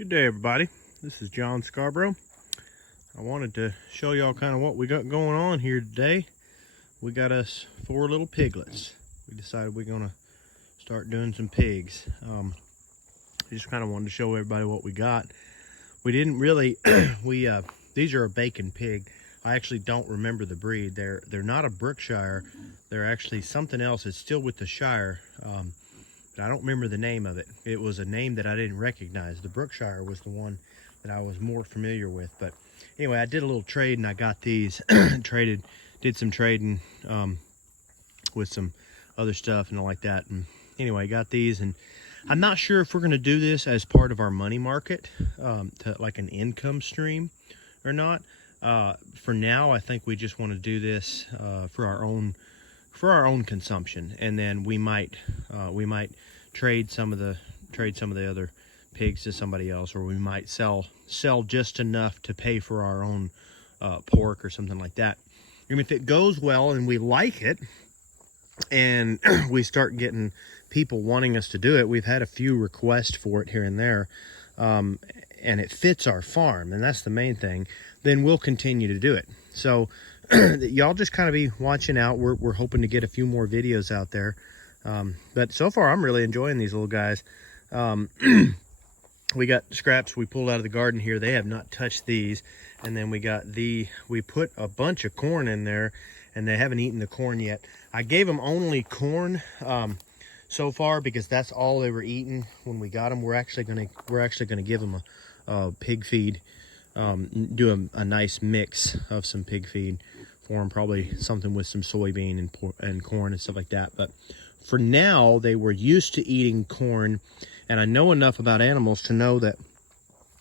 Good day, everybody. This is John Scarborough. I wanted to show y'all kind of what we got going on here today. We got us 4 little piglets. We decided we're gonna start doing some pigs. I just kind of wanted to show everybody what we got. We didn't really, these are a bacon pig. I actually don't remember the breed. They're not a Brookshire. They're actually something else. It's still with the Shire. But I don't remember the name of it. It was a name that I didn't recognize. The Brookshire was the one that I was more familiar with. But anyway, I did a little trade and I got these. Did some trading with some other stuff and all like that. And anyway, I got these, and I'm not sure if we're going to do this as part of our money market, to like an income stream or not. For now, I think we just want to do this for our own consumption, and then we might trade some of the other pigs to somebody else, or we might sell just enough to pay for our own pork or something like that. And if it goes well and we like it, and we start getting people wanting us to do it, we've had a few requests for it here and there, and it fits our farm, and that's the main thing, then we'll continue to do it. So y'all just kind of be watching out. We're hoping to get a few more videos out there. But so far, I'm really enjoying these little guys. We got scraps we pulled out of the garden here. They have not touched these. And then we put a bunch of corn in there, and they haven't eaten the corn yet. I gave them only corn so far, because that's all they were eating when we got them. We're actually gonna give them a pig feed. Do a nice mix of some pig feed for them, probably something with some soybean and corn and stuff like that. But for now, they were used to eating corn, and I know enough about animals to know that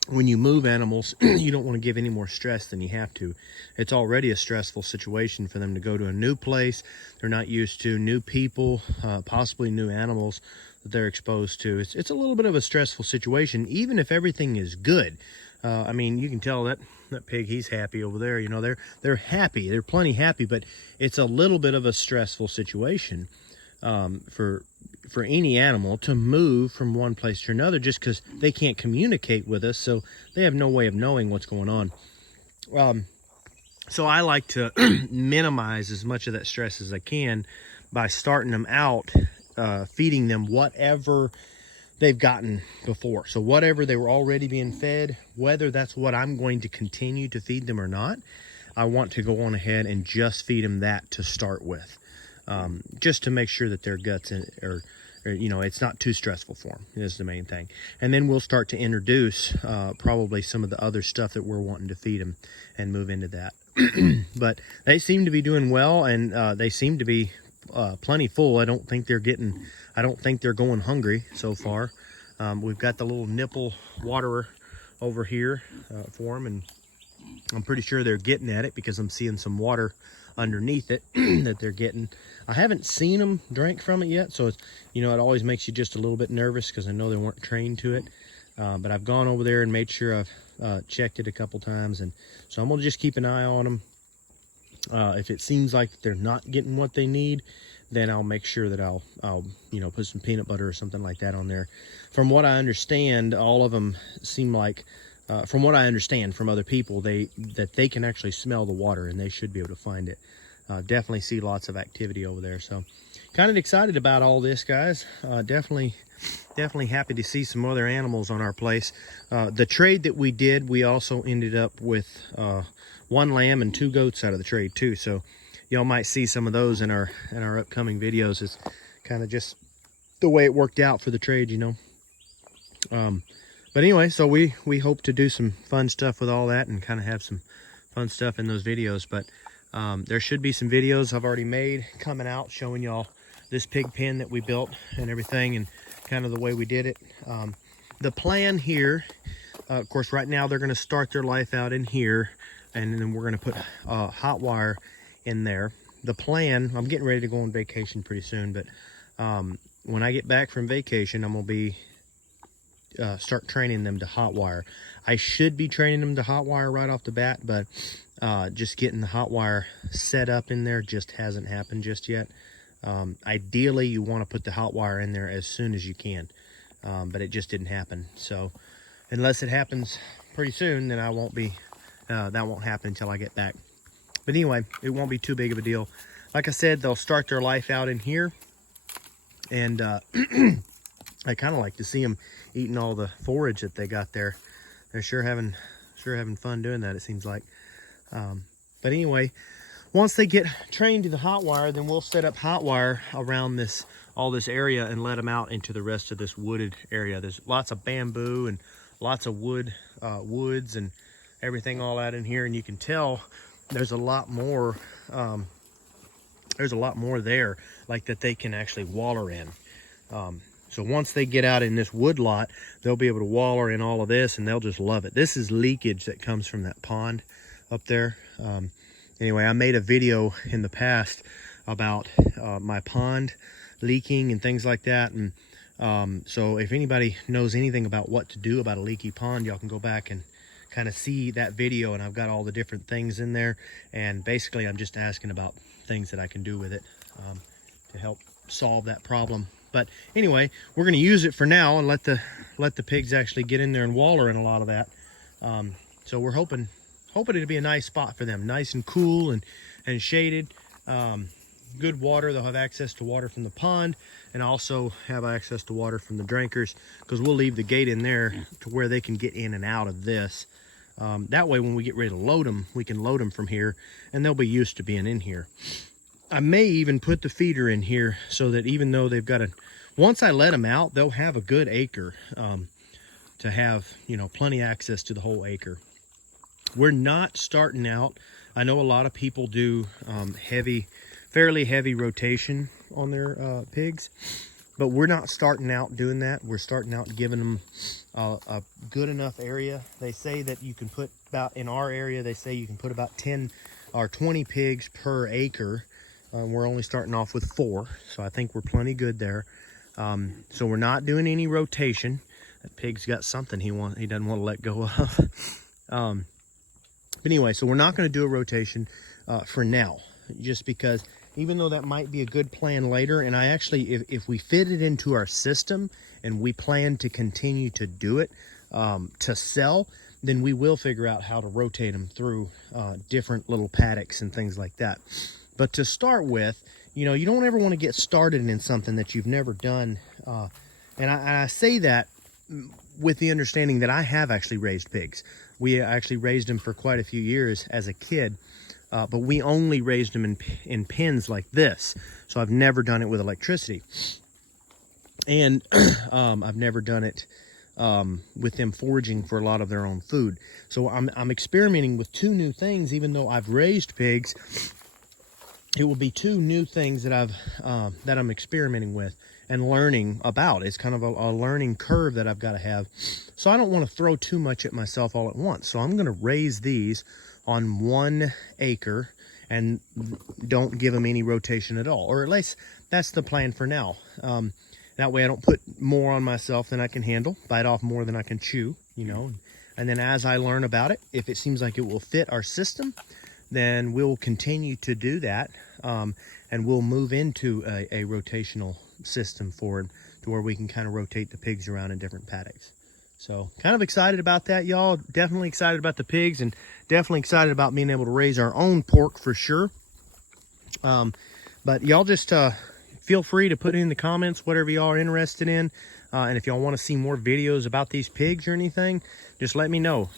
when you move animals, you don't want to give any more stress than you have to. It's already a stressful situation for them to go to a new place. They're not used to new people, possibly new animals that they're exposed to. It's a little bit of a stressful situation, even if everything is good. I mean, you can tell that pig, he's happy over there. You know, they're happy. They're plenty happy, but it's a little bit of a stressful situation for any animal to move from one place to another, just because they can't communicate with us, so they have no way of knowing what's going on. So I like to minimize as much of that stress as I can by starting them out, feeding them whatever they've gotten before. So whatever they were already being fed, whether that's what I'm going to continue to feed them or not, I want to go on ahead and just feed them that to start with, just to make sure that their guts or you know, it's not too stressful for them is the main thing. And then we'll start to introduce probably some of the other stuff that we're wanting to feed them and move into that. But they seem to be doing well, and they seem to be plenty full. I don't think they're going hungry so far. We've got the little nipple waterer over here for them, and I'm pretty sure they're getting at it because I'm seeing some water underneath it that they're getting. I haven't seen them drink from it yet, so it's, you know, it always makes you just a little bit nervous because I know they weren't trained to it. But I've gone over there and made sure I've checked it a couple times, and so I'm gonna just keep an eye on them. If it seems like they're not getting what they need, then I'll make sure that I'll you know, put some peanut butter or something like that on there. From what I understand, all of them seem like, from what I understand from other people, that they can actually smell the water, and they should be able to find it. Definitely see lots of activity over there. So kind of excited about all this, guys. Definitely happy to see some other animals on our place. The trade that we did, we also ended up with 1 lamb and 2 goats out of the trade too. So y'all might see some of those in our upcoming videos. It's kind of just the way it worked out for the trade, you know. But anyway, so we hope to do some fun stuff with all that and kind of have some fun stuff in those videos. But there should be some videos I've already made coming out showing y'all this pig pen that we built and everything, and kind of the way we did it. The plan here, of course, right now they're going to start their life out in here, and then we're going to put hot wire in there. The plan, I'm getting ready to go on vacation pretty soon, but when I get back from vacation, I'm going to be start training them to hot wire. I should be training them to hot wire right off the bat, but just getting the hot wire set up in there just hasn't happened just yet. Ideally, you want to put the hot wire in there as soon as you can, but it just didn't happen. So unless it happens pretty soon, then I won't be, that won't happen until I get back. But anyway, it won't be too big of a deal. Like I said, they'll start their life out in here. And I kind of like to see them eating all the forage that they got there. They're sure having fun doing that, it seems like. But anyway, once they get trained to the hot wire, then we'll set up hot wire around all this area and let them out into the rest of this wooded area. There's lots of bamboo and lots of woods and everything all out in here, and you can tell there's a lot more. There's a lot more there, like that they can actually waller in. So once they get out in this wood lot, they'll be able to waller in all of this, and they'll just love it. This is leakage that comes from that pond up there. Anyway, I made a video in the past about my pond leaking and things like that. And so if anybody knows anything about what to do about a leaky pond, y'all can go back and kind of see that video, and I've got all the different things in there. And basically, I'm just asking about things that I can do with it to help solve that problem. But anyway, we're going to use it for now and let the pigs actually get in there and waller in a lot of that. So we're hoping it'll be a nice spot for them, nice and cool and shaded. Good water. They'll have access to water from the pond and also have access to water from the drinkers, because we'll leave the gate in there to where they can get in and out of this. That way, when we get ready to load them, we can load them from here, and they'll be used to being in here. I may even put the feeder in here so that even though they've got once I let them out, they'll have a good acre to have, plenty access to the whole acre. We're not starting out. I know a lot of people do fairly heavy rotation on their pigs, but we're not starting out doing that. We're starting out giving them a good enough area. They say that you can put in our area, they say you can put about 10 or 20 pigs per acre. We're only starting off with 4, so I think we're plenty good there. So we're not doing any rotation. That pig's got something he doesn't want to let go of. But anyway, so we're not going to do a rotation for now, just because even though that might be a good plan later, and I actually, if we fit it into our system and we plan to continue to do it to sell, then we will figure out how to rotate them through different little paddocks and things like that. But to start with, you don't ever want to get started in something that you've never done. And I say that with the understanding that I have actually raised pigs. We actually raised them for quite a few years as a kid, but we only raised them in pens like this. So I've never done it with electricity. And I've never done it with them foraging for a lot of their own food. So I'm experimenting with 2 new things. Even though I've raised pigs, it will be 2 new things that I'm experimenting with and learning about. It's kind of a learning curve that I've got to have. So I don't want to throw too much at myself all at once. So I'm going to raise these on 1 acre and don't give them any rotation at all. Or at least that's the plan for now. That way I don't put more on myself than I can handle, bite off more than I can chew, And then as I learn about it, if it seems like it will fit our system, then we'll continue to do that, and we'll move into a rotational system for it, to where we can kind of rotate the pigs around in different paddocks. So kind of excited about that, y'all. Definitely excited about the pigs, and definitely excited about being able to raise our own pork for sure. But y'all just feel free to put in the comments whatever y'all are interested in. And if y'all want to see more videos about these pigs or anything, just let me know,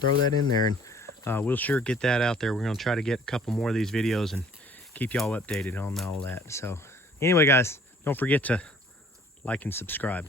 throw that in there, and we'll sure get that out there. We're going to try to get a couple more of these videos and keep y'all updated on all that. So anyway, guys, don't forget to like and subscribe.